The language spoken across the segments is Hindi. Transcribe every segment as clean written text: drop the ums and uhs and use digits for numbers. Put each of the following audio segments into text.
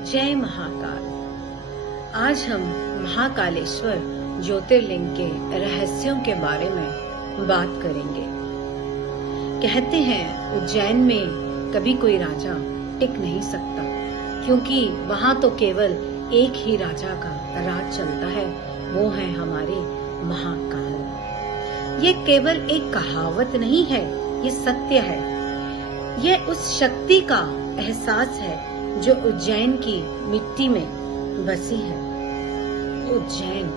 जय महाकाल। आज हम महाकालेश्वर ज्योतिर्लिंग के रहस्यों के बारे में बात करेंगे। कहते हैं उज्जैन में कभी कोई राजा टिक नहीं सकता, क्योंकि वहां तो केवल एक ही राजा का राज चलता है, वो है हमारे महाकाल। ये केवल एक कहावत नहीं है, ये सत्य है। यह उस शक्ति का एहसास है जो उज्जैन की मिट्टी में बसी है। उज्जैन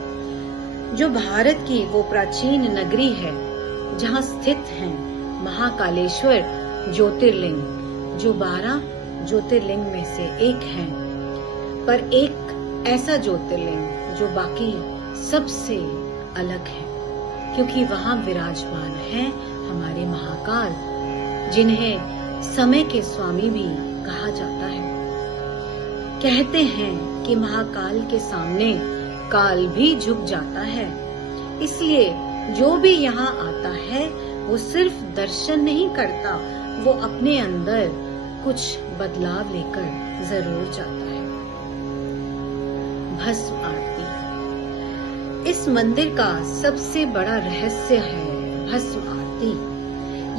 जो भारत की वो प्राचीन नगरी है जहाँ स्थित है महाकालेश्वर ज्योतिर्लिंग, जो 12 ज्योतिर्लिंग में से एक है, पर एक ऐसा ज्योतिर्लिंग जो बाकी सबसे अलग है, क्योंकि वहाँ विराजमान है हमारे महाकाल, जिन्हें समय के स्वामी भी कहा जाता है। कहते हैं कि महाकाल के सामने काल भी झुक जाता है, इसलिए जो भी यहाँ आता है वो सिर्फ दर्शन नहीं करता, वो अपने अंदर कुछ बदलाव लेकर जरूर जाता है। भस्म आरती इस मंदिर का सबसे बड़ा रहस्य है। भस्म आरती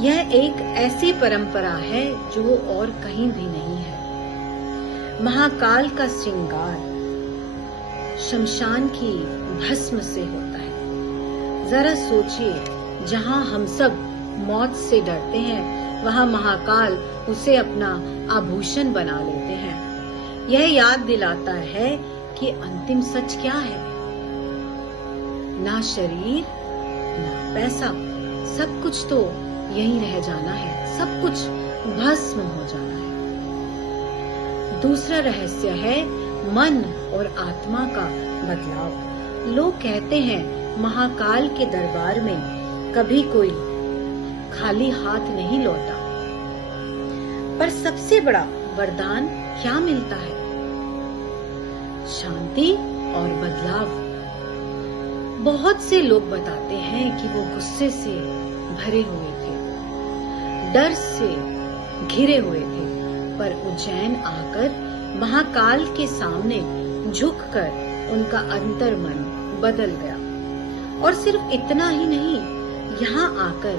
यह एक ऐसी परंपरा है जो और कहीं भी नहीं है। महाकाल का श्रृंगार शमशान की भस्म से होता है। जरा सोचिए, जहाँ हम सब मौत से डरते हैं, वहाँ महाकाल उसे अपना आभूषण बना लेते हैं। यह याद दिलाता है कि अंतिम सच क्या है। ना शरीर ना पैसा, सब कुछ तो यहीं रह जाना है, सब कुछ भस्म हो जाना है। दूसरा रहस्य है मन और आत्मा का बदलाव। लोग कहते हैं महाकाल के दरबार में कभी कोई खाली हाथ नहीं लौटा, पर सबसे बड़ा वरदान क्या मिलता है? शांति और बदलाव। बहुत से लोग बताते हैं कि वो गुस्से से भरे हुए थे, डर से घिरे हुए थे, पर उज्जैन आकर महाकाल के सामने झुककर उनका अंतर मन बदल गया। और सिर्फ इतना ही नहीं, यहाँ आकर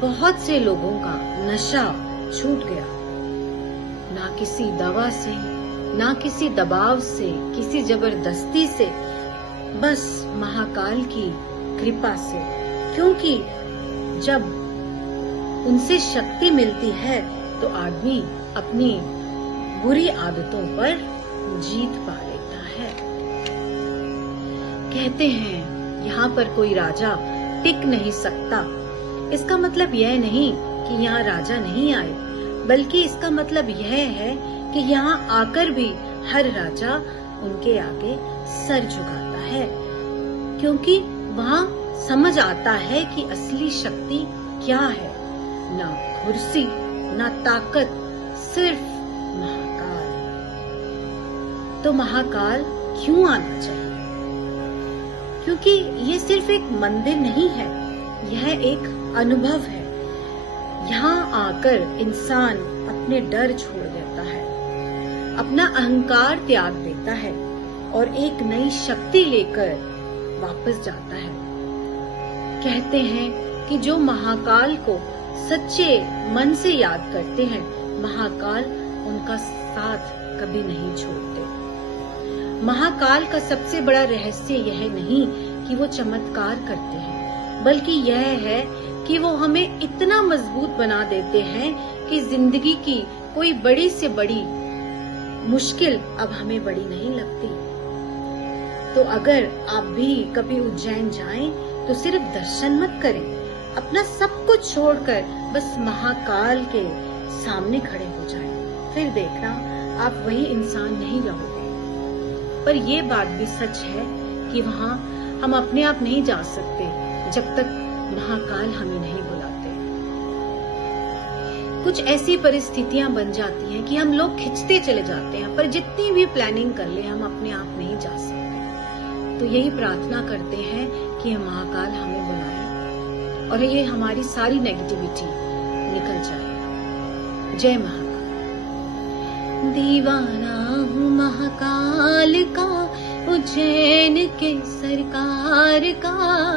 बहुत से लोगों का नशा छूट गया। ना किसी दवा से, ना किसी दबाव से, किसी जबरदस्ती से, बस महाकाल की कृपा से। क्योंकि जब उनसे शक्ति मिलती है तो आदमी अपनी बुरी आदतों पर जीत पा लेता है। कहते हैं यहाँ पर कोई राजा टिक नहीं सकता। इसका मतलब यह नहीं कि यहाँ राजा नहीं आए, बल्कि इसका मतलब यह है कि यहाँ आकर भी हर राजा उनके आगे सर झुकाता है, क्योंकि वहाँ समझ आता है कि असली शक्ति क्या है। ना कुर्सी, ना ताकत, सिर्फ महाकाल। तो महाकाल क्यों आना चाहिए? क्योंकि ये सिर्फ एक मंदिर नहीं है, यह एक अनुभव है। यहाँ आकर इंसान अपने डर छोड़ देता है, अपना अहंकार त्याग देता है और एक नई शक्ति लेकर वापस जाता है। कहते हैं कि जो महाकाल को सच्चे मन से याद करते हैं, महाकाल उनका साथ कभी नहीं छोड़ते। महाकाल का सबसे बड़ा रहस्य यह नहीं कि वो चमत्कार करते हैं, बल्कि यह है कि वो हमें इतना मजबूत बना देते हैं कि जिंदगी की कोई बड़ी से बड़ी मुश्किल अब हमें बड़ी नहीं लगती। तो अगर आप भी कभी उज्जैन जाएं, तो सिर्फ दर्शन मत करें, अपना सब कुछ छोड़कर बस महाकाल के सामने खड़े हो जाएं। फिर देखना आप वही इंसान नहीं रहोगे। पर ये बात भी सच है कि वहाँ हम अपने आप नहीं जा सकते जब तक महाकाल हमें नहीं बुलाते। कुछ ऐसी परिस्थितियां बन जाती हैं कि हम लोग खिंचते चले जाते हैं, पर जितनी भी प्लानिंग कर ले हम अपने आप नहीं जा सकते। तो यही प्रार्थना करते हैं कि महाकाल हमें बुलाए और ये हमारी सारी नेगेटिविटी निकल जाए। जय महाकाल। दीवाना हूँ महाकाल का, उज्जैन के सरकार का।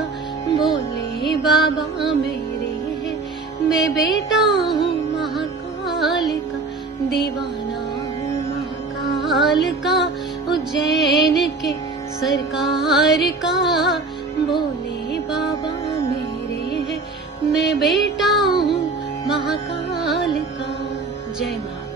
भोले बाबा मेरे हैं, मैं बेटा हूँ महाकाल का, दीवाना हूँ महाकाल का, उज्जैन के सरकार का। भोले बाबा मेरे हैं, मैं बेटा हूँ महाकाल का। जय मां।